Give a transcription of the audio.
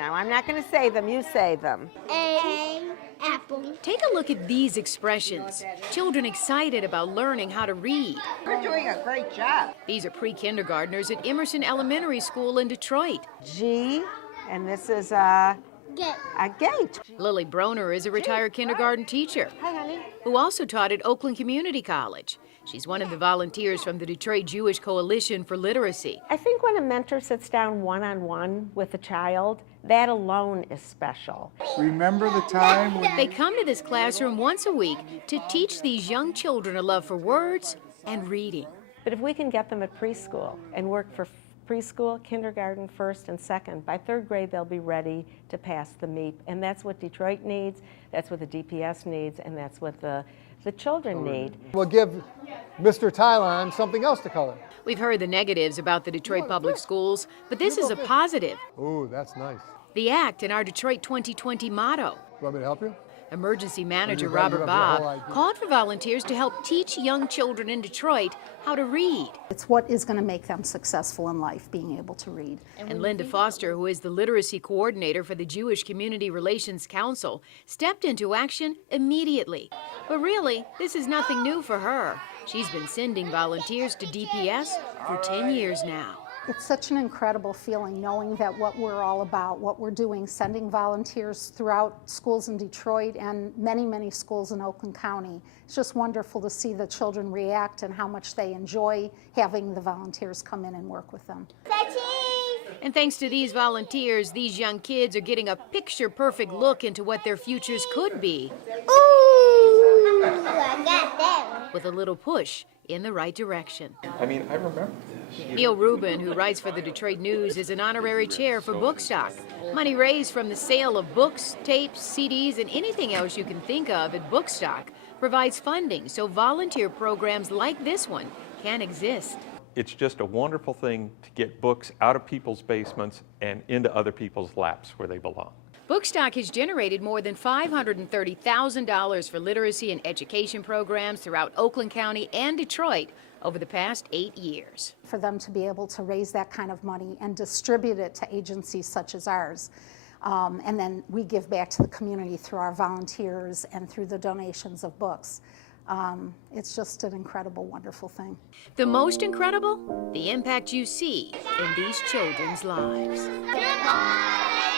Now, I'm not going to say them, you say them. A, apple. Take a look at these expressions. Children excited about learning how to read. You're doing a great job. These are pre-kindergartners at Emerson Elementary School in Detroit. G, and this is a gate. Lily Broner is a retired kindergarten teacher Hi, honey. who also taught at Oakland Community College. She's one of the volunteers from the Detroit Jewish Coalition for Literacy. I think when a mentor sits down one-on-one with a child, that alone is special. Remember the time when They come to this classroom once a week to teach these young children a love for words and reading. But if we can get them at preschool and work for preschool, kindergarten, first and second, by third grade they'll be ready to pass the MEP. And that's what Detroit needs, that's what the DPS needs, and that's what the children need. we'll give Mr. Tylon something else to color. We've heard the negatives about the Detroit public schools, but this is a positive. Ooh, that's nice. The ACT in our Detroit 2020 motto. Want me to help you? Emergency manager You have Robert your Bob whole idea. called for volunteers to help teach young children in Detroit how to read. It's what is going to make them successful in life, being able to read. And Linda Foster, who is the literacy coordinator for the Jewish Community Relations Council, stepped into action immediately. But really, this is nothing new for her. She's been sending volunteers to DPS for 10 years now. It's such an incredible feeling knowing that what we're all about, what we're doing, sending volunteers throughout schools in Detroit and many, many schools in Oakland County. It's just wonderful to see the children react and how much they enjoy having the volunteers come in and work with them. And thanks to these volunteers, these young kids are getting a picture-perfect look into what their futures could be. Ooh, I got that one. With a little push in the right direction. I mean, I remember this. Neil Rubin, who writes for the Detroit News, is an honorary chair for Bookstock. Money raised from the sale of books, tapes, CDs, and anything else you can think of at Bookstock provides funding so volunteer programs like this one can exist. It's just a wonderful thing to get books out of people's basements and into other people's laps where they belong. Bookstock has generated more than $530,000 for literacy and education programs throughout Oakland County and Detroit over the past 8 years. For them to be able to raise that kind of money and distribute it to agencies such as ours. And then we give back to the community through our volunteers and through the donations of books. It's just an incredible, wonderful thing. The most incredible? The impact you see in these children's lives. Goodbye.